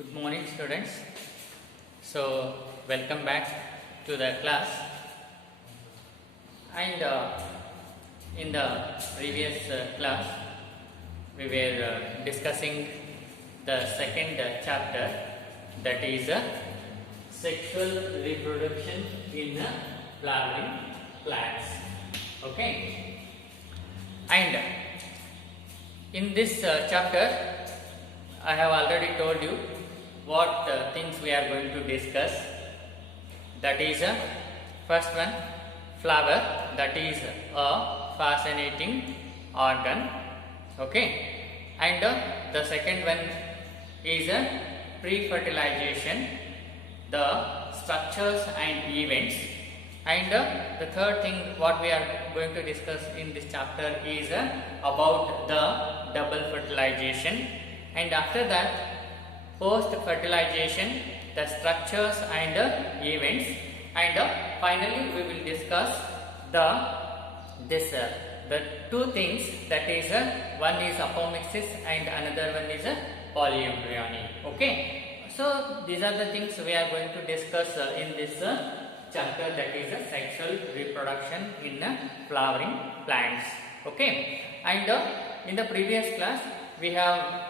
Good morning, students. So, welcome back to the class. And in the previous class, we were discussing the second chapter, that is sexual reproduction in flowering plants. Okay, and in this chapter, I have already told you what things we are going to discuss. That is first one, flower, that is a fascinating organ. Okay, and the second one is pre-fertilization, the structures and events, and the third thing what we are going to discuss in this chapter is about the double fertilization, and after that post fertilization, the structures and events, and finally we will discuss the two things, that is one is apomixis and another one is polyembryony. Okay, so these are the things we are going to discuss in this chapter, that is sexual reproduction in flowering plants. Okay, and in the previous class we have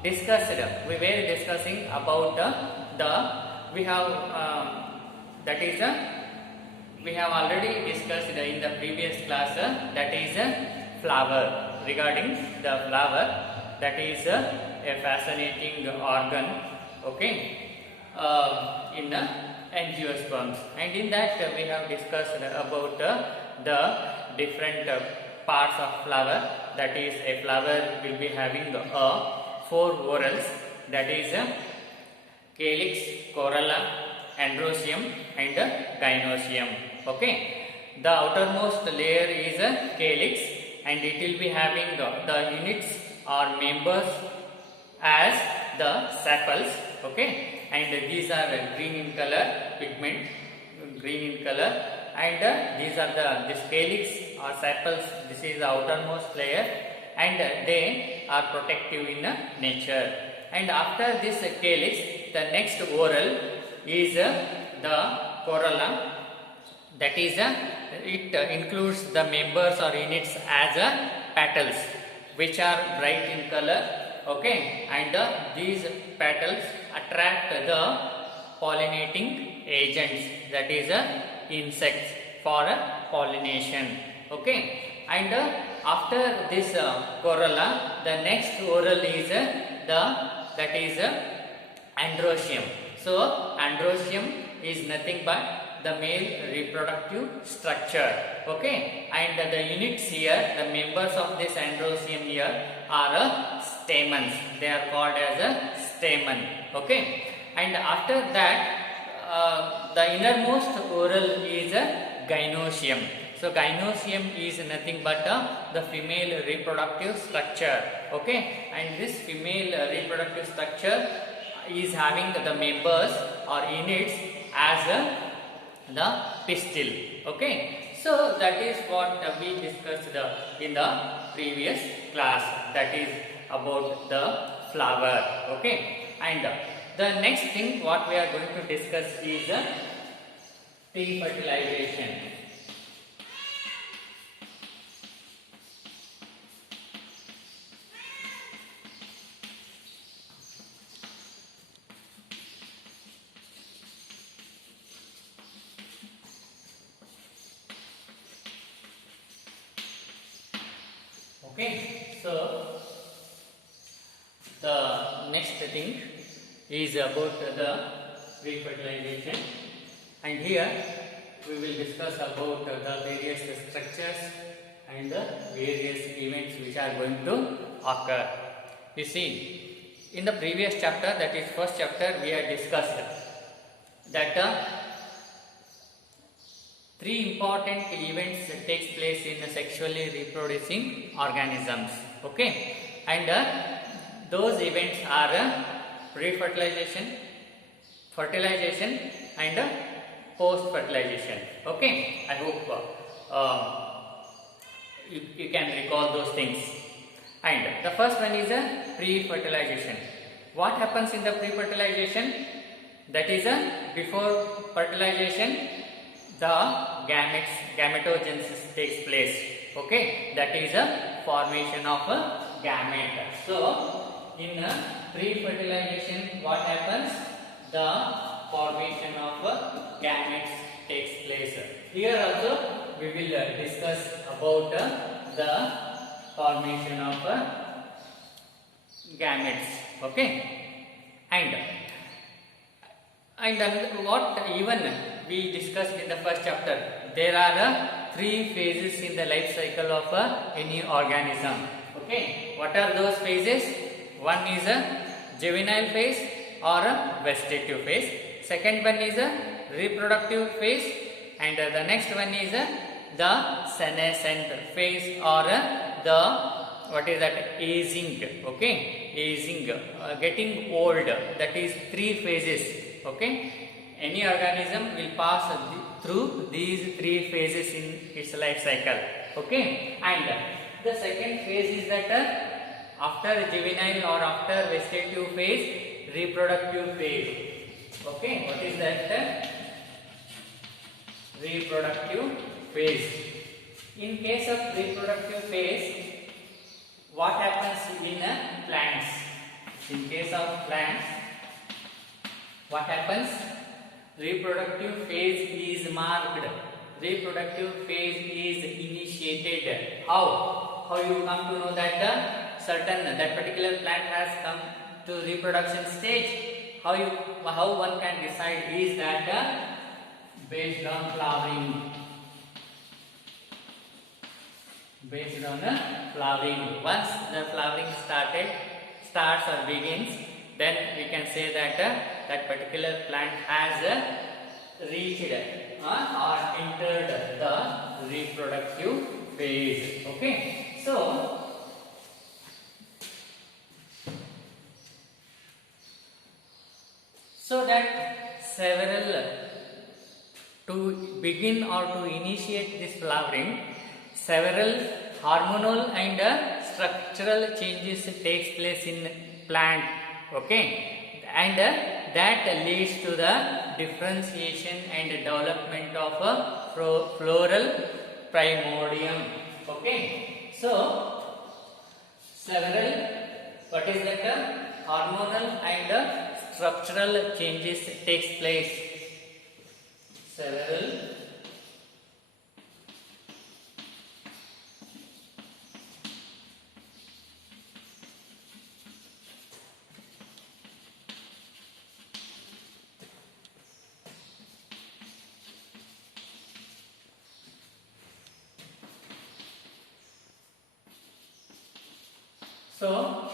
we were discussing about we have already discussed in the previous class, that is flower, regarding the flower, that is a fascinating organ, okay, in angiosperms, and in that we have discussed about the different parts of flower, that is a flower will be having four whorls, that is calyx, corolla, androecium and gynoecium. Okay, the outermost layer is calyx, and it will be having the units or members as the sepals. Okay, and these are green in color, pigment green in color, and these are this calyx or sepals, this is the outermost layer, and they are protective in nature. And after this calyx, the next whorl is the corolla, that is it includes the members or units as petals, which are bright in color. Okay, and these petals attract the pollinating agents, that is insects, for pollination. Okay, and after this corolla, the next whorl is that is androecium. So androecium is nothing but the male reproductive structure. Okay, and the units here, the members of this androecium here are stamens. They are called as a stamen. Okay, and after that the innermost whorl is gynoecium. So gynoecium is nothing but the female reproductive structure. Okay, and this female reproductive structure is having the members or units as the pistil. Okay, so that is what we discussed in the previous class, that is about the flower. Okay, and the next thing what we are going to discuss is pre-fertilization. Okay, so the next thing is about the pre-fertilization, and here we will discuss about the various structures and the various events which are going to occur. You see, in the previous chapter, that is first chapter, we had discussed that three important events takes place in sexually reproducing organisms. Okay, and those events are pre-fertilization, fertilization, and post-fertilization. Okay, I hope you can recall those things. And the first one is a pre-fertilization. what happens in the pre-fertilization? That is before fertilization, the gametogenesis takes place. Okay, that is a formation of a gamete. So in pre-fertilization, what happens? The formation of gametes takes place. Here also we will discuss about the formation of gametes. Okay, and what even we discussed in the first chapter, there are 3 phases in the life cycle of any organism. Okay, what are those phases? One is a juvenile phase or a vegetative phase. Second one is a reproductive phase, and the next one is the senescent phase or aging. Okay, aging, getting old. That is 3 phases. Okay, any organism will pass through these 3 phases in its life cycle. Okay, and the second phase is that after juvenile or after vegetative phase, reproductive phase. Okay, what is that? Reproductive phase. In case of reproductive phase, what happens in plants? In case of plants, what happens? Reproductive phase is marked. Reproductive phase is initiated. How? How you come to know that that particular plant has come to reproduction stage? How one can decide is that based on flowering. Based on flowering. Once the flowering starts or begins, then we can say that that particular plant has reached or entered the reproductive phase. Okay, so that to begin or to initiate this flowering, several hormonal and structural changes takes place in plant. Okay, and that leads to the differentiation and development of a floral primordium. Okay, so several, what is that? Hormonal and structural changes takes place. Several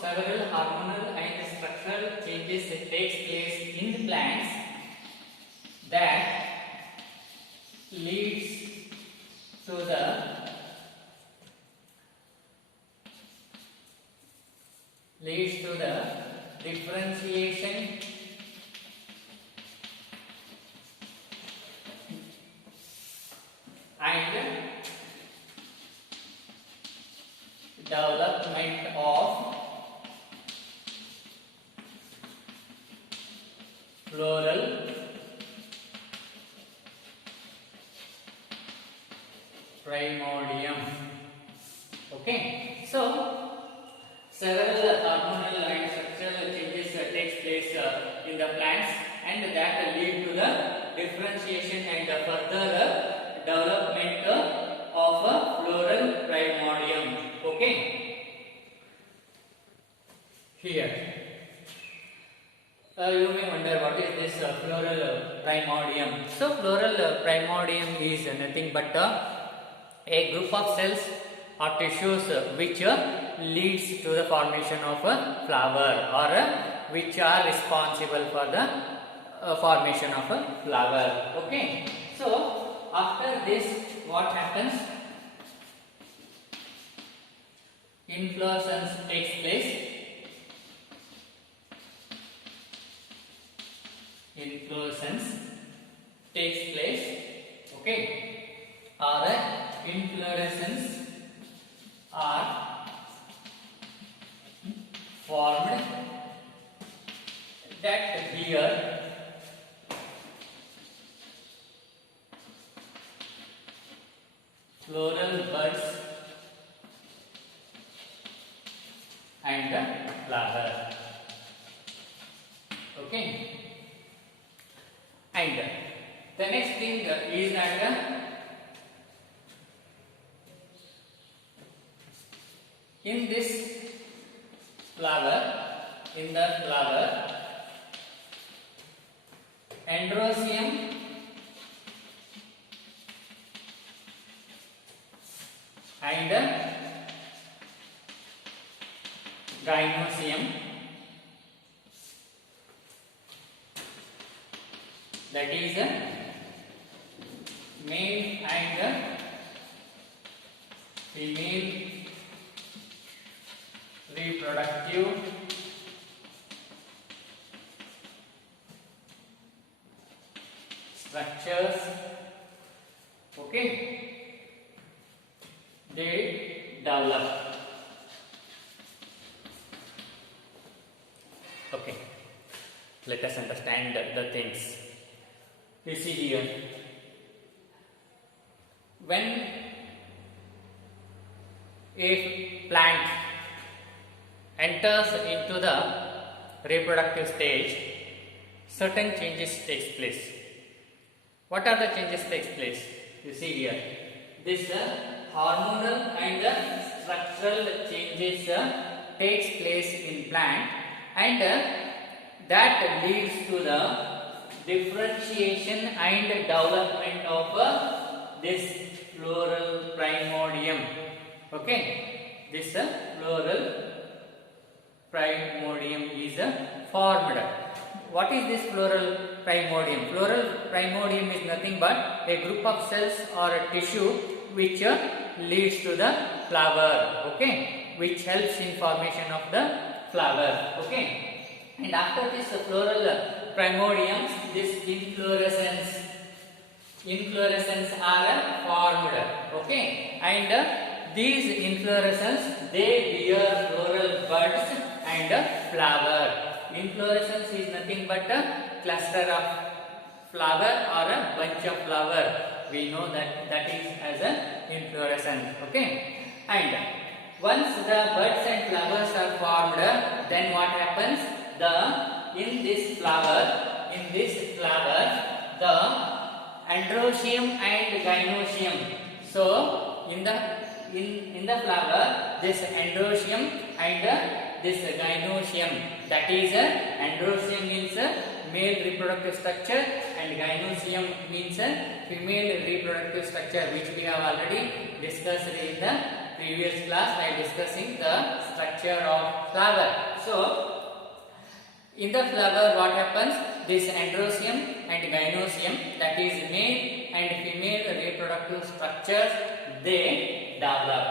several hormonal and structural changes takes place in plants that leads to the differentiation and development of floral primordium. Okay, so several hormonal and structural changes takes place in the plants, and that lead to the differentiation and further development of a floral primordium. Okay, here you may wonder what is this floral primordium. So floral primordium is nothing but a group of cells or tissues which leads to the formation of a flower, or which are responsible for the formation of a flower. Okay, so after this, what happens? Inflorescence takes place. Inflorescence takes place. Okay, or inflorescence are formed that bear floral buds and flower. Okay. And the next thing is that in this flower, in the flower, androecium and gynoecium, that is male and female reproductive structures, okay, they develop. Okay, let us understand the things. You see here, when a plant enters into the reproductive stage, certain changes takes place. What are the changes takes place? You see here, this hormonal and structural changes takes place in plant, and that leads to the differentiation and development of this floral primordium. Okay, this floral primordium is formed. What is this floral primordium? Floral primordium is nothing but a group of cells or a tissue which leads to the flower, okay, which helps in formation of the flower, okay. And after this floral primordiums, this inflorescence are formed, okay, and these inflorescence, they bear floral buds and flower. Inflorescence is nothing but a cluster of flower or a bunch of flower. We know that is as a inflorescence, okay. And once the buds and flowers are formed, then what happens? In this flower, the androecium and gynoecium. So in the flower, this androecium and this gynoecium, that is androecium means male reproductive structure and gynoecium means female reproductive structure, which we have already discussed in the previous class by discussing the structure of flower. So in the flower, what happens? This androecium and gynoecium, that is male and female reproductive structures, they develop.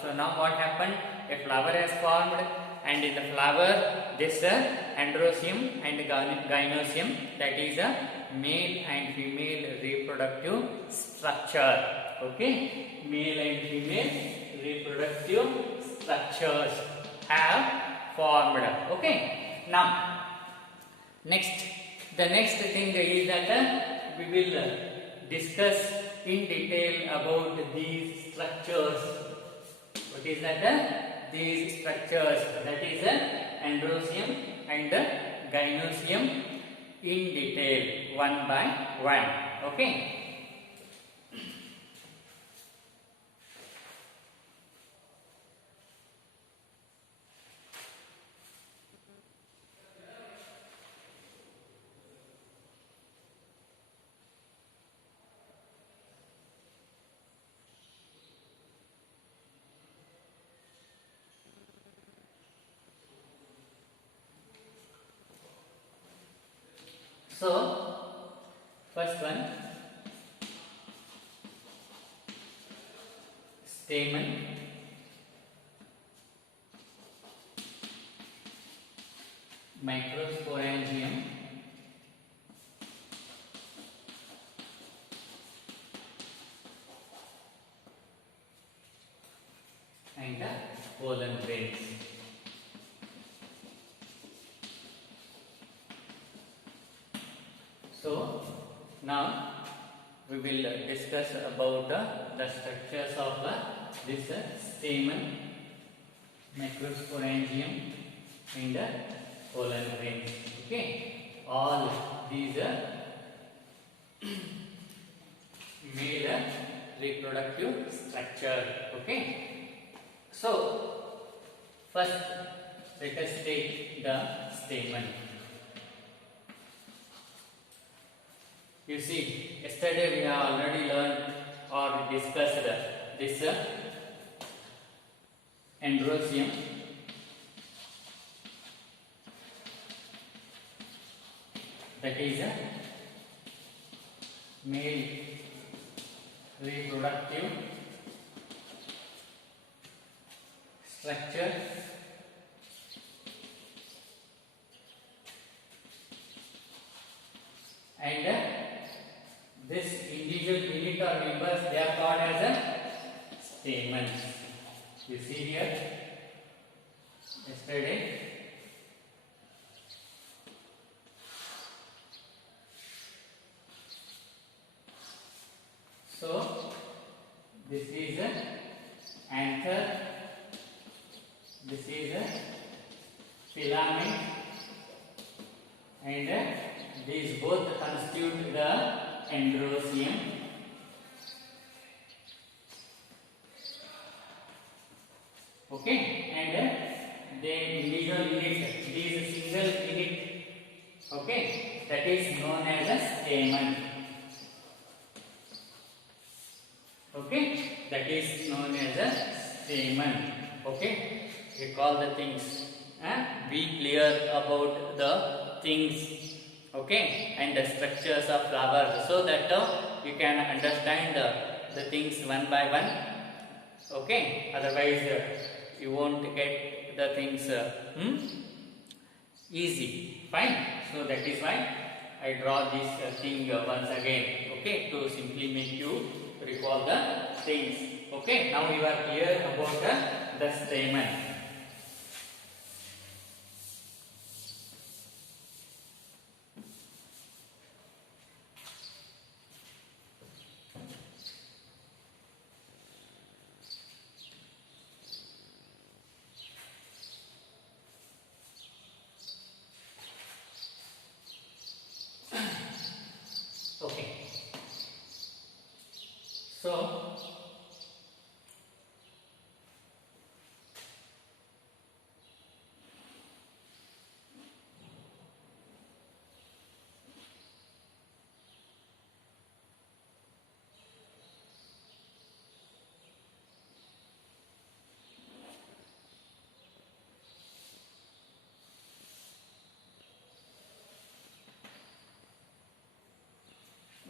So now what happened? A flower has formed, and in the flower, this androecium and gynoecium, that is a male and female reproductive structure. Okay, male and female reproductive structures have formed. Okay, now the next thing is that we will discuss in detail about these structures. What is that? These structures, that is androecium and gynoecium in detail, one by one. Okay. So, first one, stamen, microsporangium, and the pollen grains. now we will discuss about the structures of this stamen, microsporangium and pollen grains. Okay, all these male reproductive structure. Okay, so first let us take the stamen. You see, yesterday we have already learned or discussed this androecium, that is a male reproductive structure, and this individual unit or members, they are called as a stamens. You see here, yesterday. So this is a anther, this is a filament, and these both constitute the androecium. Okay, and the individual unit, this single unit, okay, that is known as a stamen. Okay, that is known as a stamen. Okay, recall the things, be clear about the things, okay, and the structures of flowers, so that you can understand the things one by one. Okay, otherwise you won't get the things easy. Fine, so that is why I draw this thing once again, okay, to simply make you recall the things. Okay, now you are clear about the stamen. Okay, so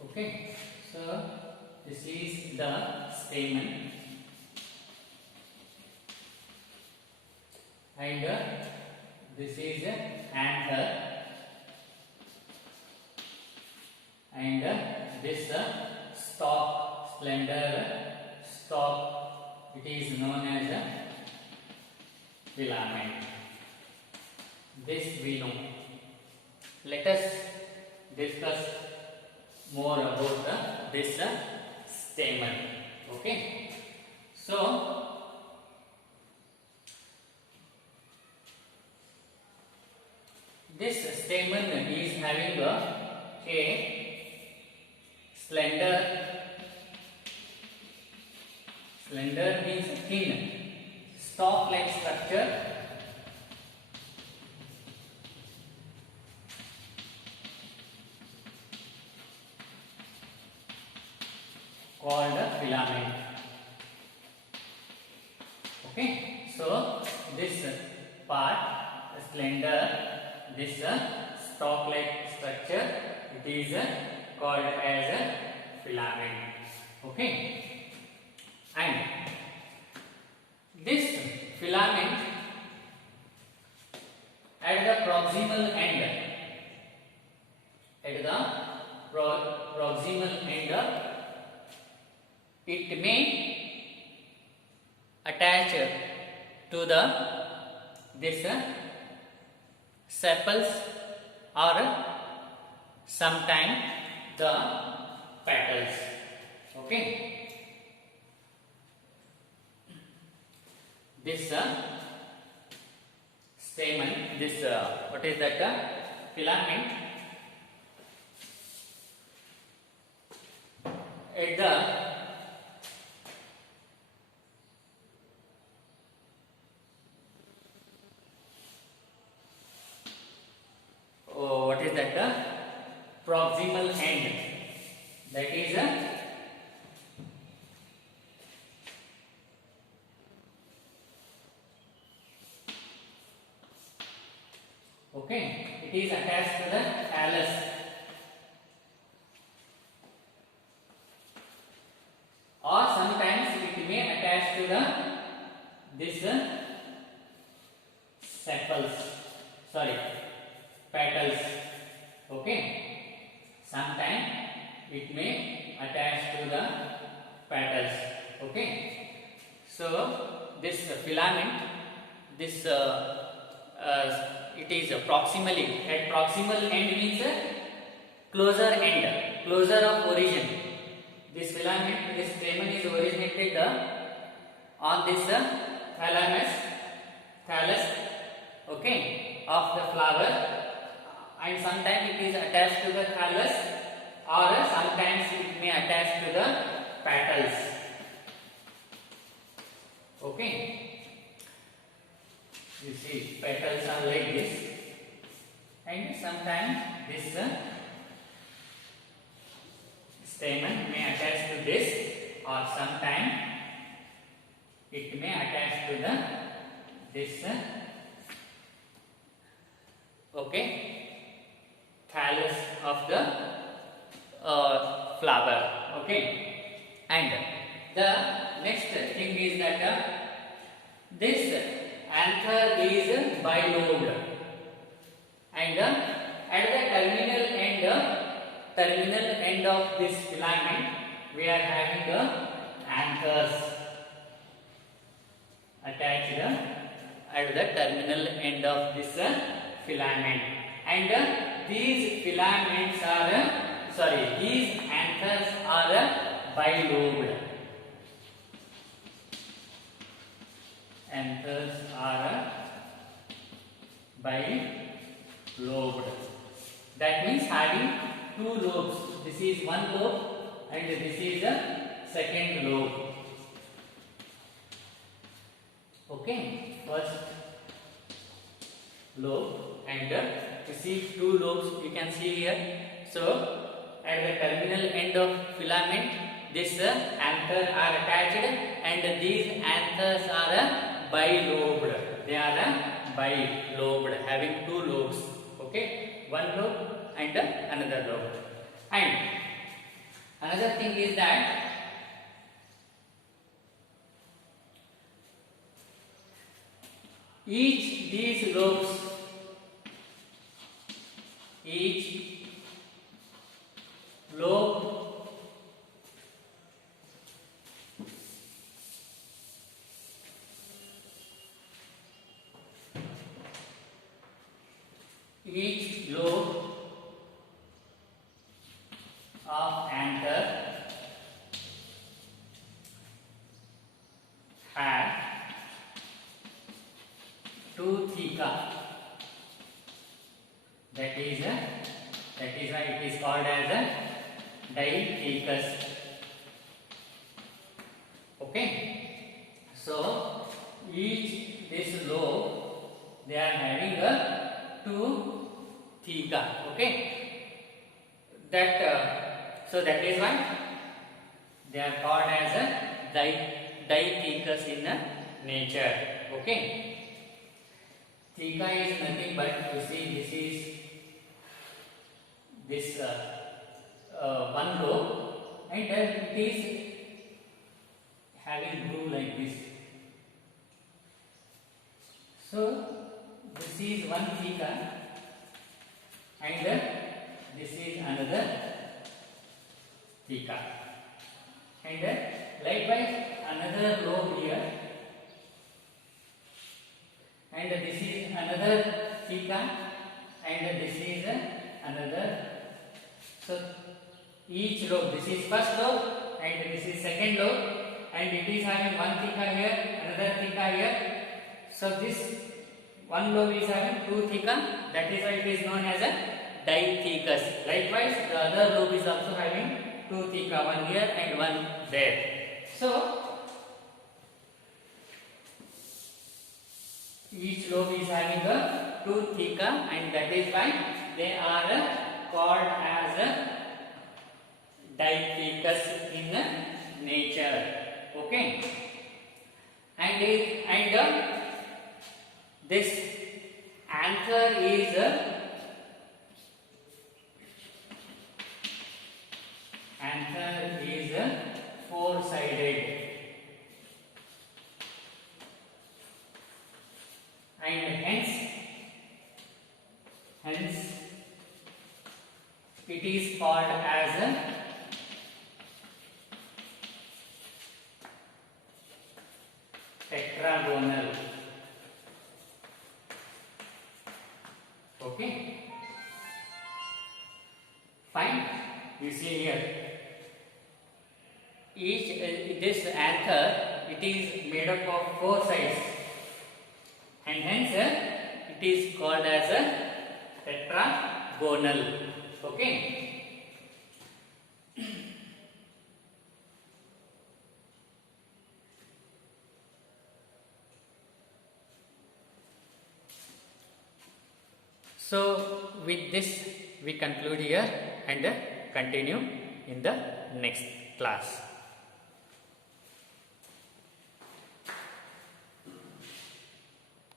okay, so this is the stamen, and this is anther, and this stalk, slender stalk, it is known as a filament. This we know. Let us discuss more about this stamen. Okay, so this stamen is having a slender means thin stalk like structure called a filament. Okay, so this part, slender, this stalk like structure, it is called as a filament. Okay, and this filament at the proximal end, it may attach to this sepals, or sometime the petals. Okay. This stamen, this what is that filament at the what is that proximal end, that is okay, it is attached to the thallus, or sometimes it may attach to the this sepals, sorry, petals. Okay, sometimes it may attach to the petals. Okay, so this filament, this it is proximally, at proximal end means closer end, closer of origin. This filament, this stamen is originated on this thallus, okay, of the flower, and sometimes it is attached to the thallus, or sometimes it may attach to the petals. Okay. You see, petals are like this, and sometimes this stamen may attach to this, or sometimes it may attach to the this okay, thallus of the flower. Okay, and the next thing is that this anther is bilobed, and at the terminal end of this filament we are having anthers attached at the terminal end of this filament, and these filaments are these anthers are bilobed. Anthers are bilobed. That means having two lobes. This is one lobe and this is a second lobe. Okay, first lobe, and you see two lobes you can see here. So at the terminal end of filament, this anther are attached, and these anthers are bilobed. They are bilobed, having two lobes. Okay, one lobe and another lobe. And another thing is that each lobe of anther have two theca. That is why it is called as a dithecus. Okay, so each this lobe they are having a two theca. Okay, that so that is why they are called as a dithecus in nature. Okay, theca is nothing but, you see, this is this one lobe, and then it is having groove like this. So this is one theca, and this is another theca, and likewise another lobe here, and this is another theca, and this is another. So each lobe, this is first lobe and this is second lobe, and it is having one theca here, another theca here. So this one lobe is having two theca, that is why it is known as a dithecus. Likewise, the other lobe is also having two theca, one here and one there. So each lobe is having a two theca, and that is why they are called as dithecus in nature. Okay, and this anther is four-sided, and hence it is called as tetragonal. Okay, fine. You see here, each this anther, it is made up of four sides, and hence it is called as a tetragonal. Okay. So with this we conclude here and continue in the next class.